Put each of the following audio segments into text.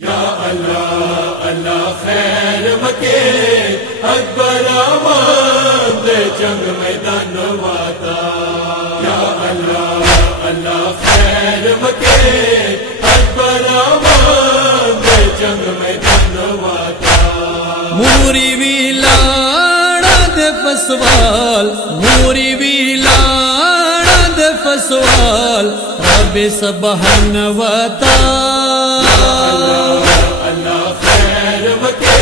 या अल्लाह अल्लाह खैर मके अकबर आवाज़ जंग मैदान वाता। या अल्लाह अल्लाह खैर मके अकबर आवाज़ जंग मैदान वाता। मूरी विलाड़ा दे फसवाल, मूरी विलाड़ा दे फसवाल रब सबहन वता। अल्लाह खैर मके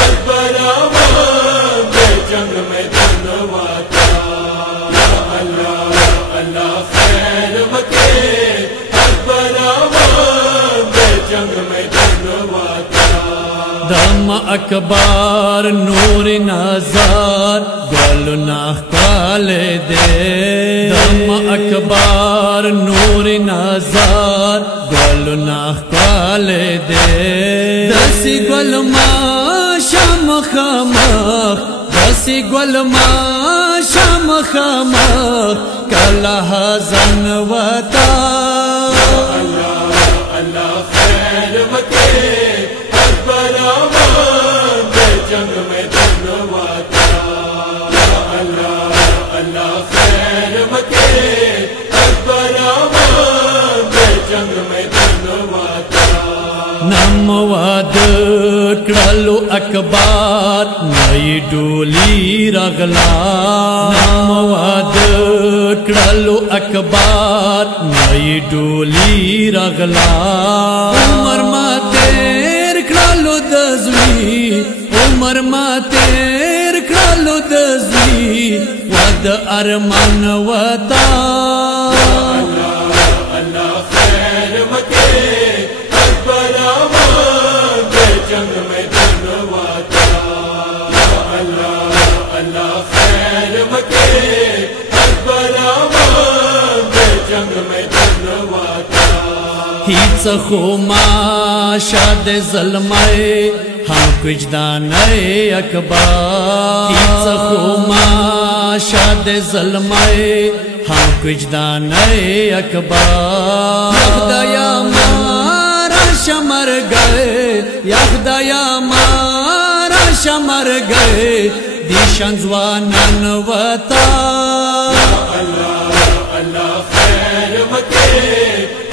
अकबर आवाज़ जंग मैदान वाता। या अल्लाह अल्लाह खैर मके अकबर आवाज़ जंग मैदान वाता। दम अकबर नूर नज़ार गोल नाख्वाले दे। दम अकबर नूर नज़ार गोल नाख्वाले दे। दसी गोल शाम खमख, दसी गोल शाम खमख कला हज़न वता। अल्लाह खैर मके अकबर आवाज़ जंग मैदान वाता। या अल्लाह अल्लाह खैर मके अकबर आवाज़ जंग मैदान वाता। नम वाद क्रलो अकबर नई डोली रगला। नम वाद क्रलो अकबर नई डोली रगला। उमर मातेर क्रलो दजवी, उमर मातेर क्रलो दजवी वद अरमान वता। अल्लाह खैर मके अकबर आवाज़ जंग मैदान वाता। या अल्लाह अल्लाह खैर मके अकबर आवाज़ जंग मैदान वाता। हिच खुमा शाद जलमाए हम कुछ दाने अकबर। हिच खुमा शाद जलमाए हम कुछ दाने अकबर। यखदया मारा शमर गए, यखदया मारा शमर गए दिशान जवानन वता। अल्लाह खैर मके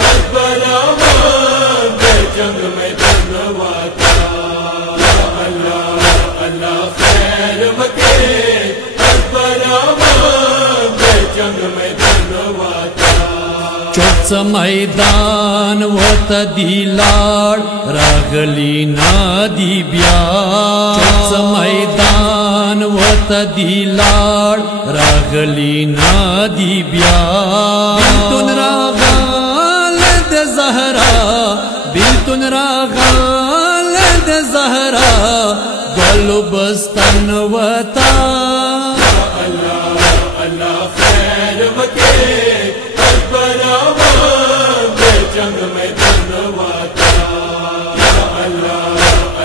अकबर आवाज़ जंग मैदान वाता। या अल्लाह अल्लाह खैर मके अकबर आवाज़ जंग मैदान वाता। चौथ मैदान वत दिलाड़ रागली नादी ब्याह। चौथ मैदान वत दिलाड़ रागली नादी ब्याह। बिल्तुन रागाल दे ज़हरा, बिल्तुन रागाल दे ज़हरा गोलो बस्तन वता। अल्लाह खैर मके अकबर आवाज़ जंग मैदान वाता। या अल्लाह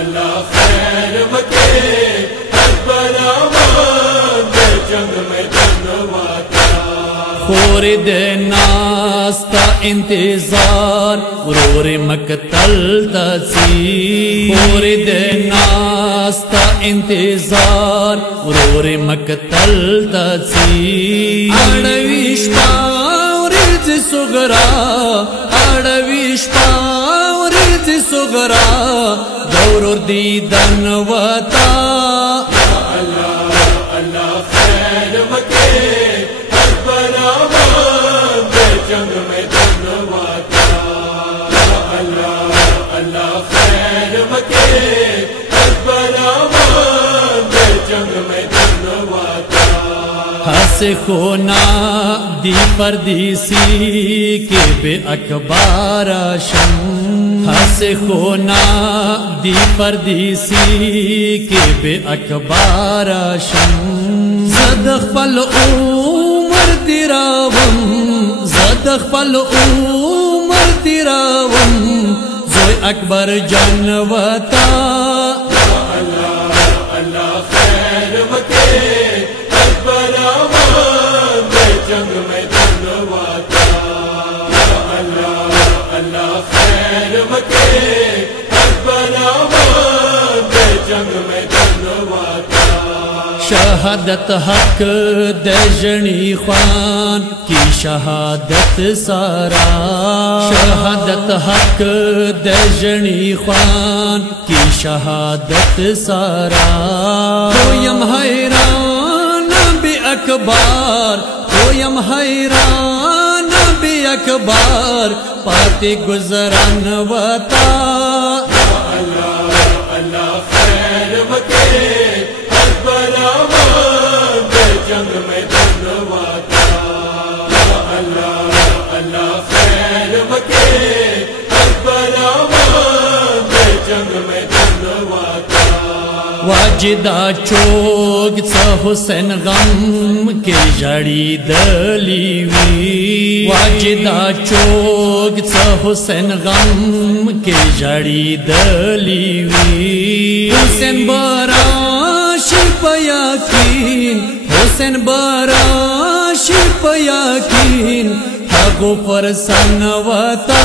अल्लाह खैर मके अकबर आवाज़ जंग मैदान वाता। खोर दे नास्ता इंतजार रोर मकतल तसी। खोर दे नास्ता इंतजार रोर मकतल तसी। अड़विश पावरिज सुगरा, अड़विश पावरिज सुगरा गौर दीदन वता। अल्लाह खैर मके अकबर आवाज़ जंग मैदान वाता। या अल्लाह अल्लाह खैर मके अकबर आवाज़ जंग मैदान वाता। हंस खोना दी परदेसी के बे अकबर शम। हंस खोना दी परदेसी के बे अकबर शम। ज़दख पल उमर तिरावम, ज़दख पल उमर तिरावम ज़ोय अकबर जन वता। अल्लाह खैर मके अकबर आवाज़ जंग मैदान वाता। या अल्लाह अल्लाह खैर मके शहादत हक दजनी ख्वान की शहादत सारा, शहादत हक दजनी ख्वान की शहादत सारा। कोयम हैरान बे अकबार, कोयम हैरान बे अकबार, पाते गुजरन वता। अल्लाह खैर वके हर बराबर जंग में धन्यवादा। अल्लाह खैर वके हर बराबर जंग में धन्यवादा। वाजिदा चोग स हुसैन गम के जड़ी दलीवी, वाजिदा चोग स हुसैन गम के जड़ी दलीवी। हुसैन बरा शिपयाकीन, हुसैन बरा शिपयाकीन, हगो पर सनवता।